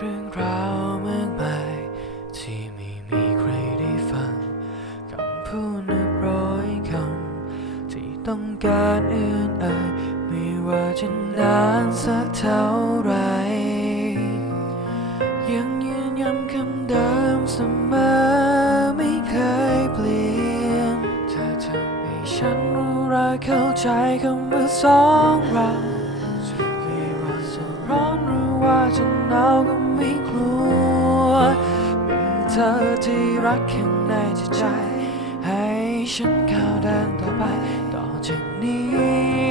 เรื่องราวมากมาย ที่ไม่มีใครได้ฟังคำพูดนับร้อยคำที่ต้องการอื่นเอ่ยไม่ว่าจะนานสักเท่าไร ยังยืนย้ำคำเดิมเสมอไม่เคยเปลี่ยนเธอทำให้ฉันรู้รักเข้าใจคำว่าสองเรา ธอที่รักข้างในจิตใจ ให้ฉันข้าวเดินต่อไป ต่อจากนี้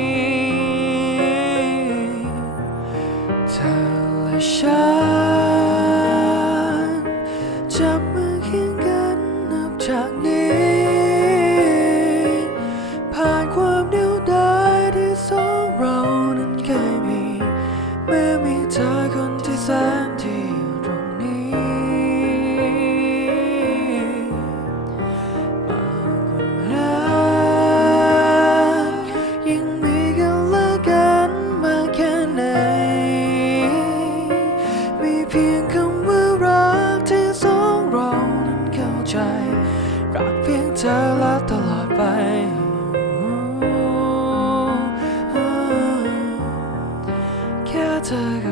bitter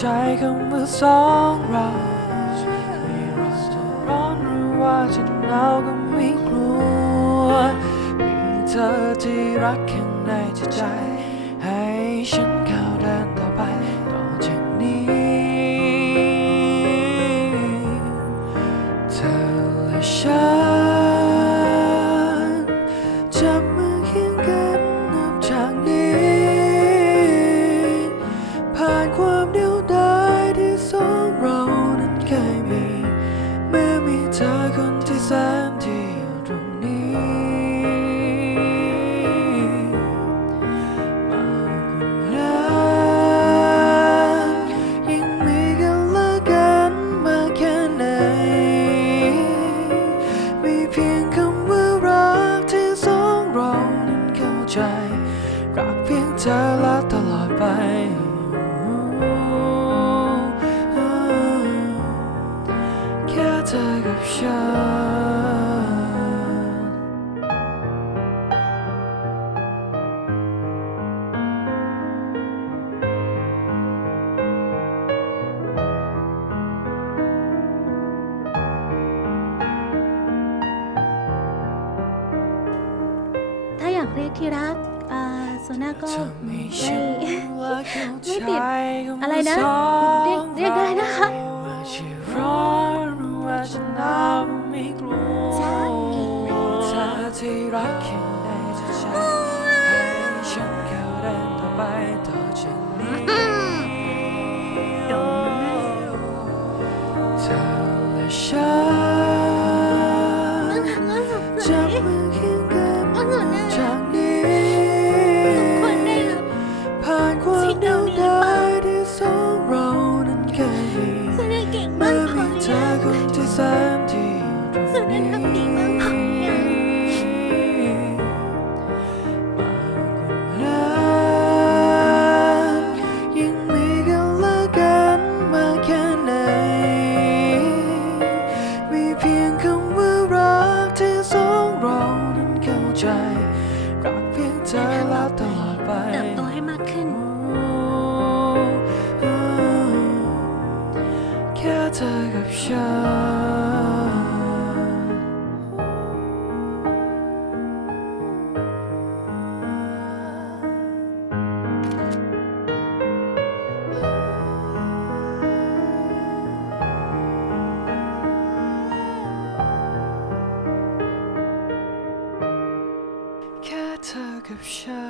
ใจคำว่าสองเราไม่รู้จะร้อนหรือว่าจะหนาวก็ไม่กลัว มีเธอที่รักข้างในใจให้ฉัน เธอกัถ้าอยากเรียกที่รักอ่าโซน่าก็ไม่ไม่ติดอะไรนะ เรียกได้นะคะ ว่าฉันเอาไม่กลัวเธอที่รักแค่ capture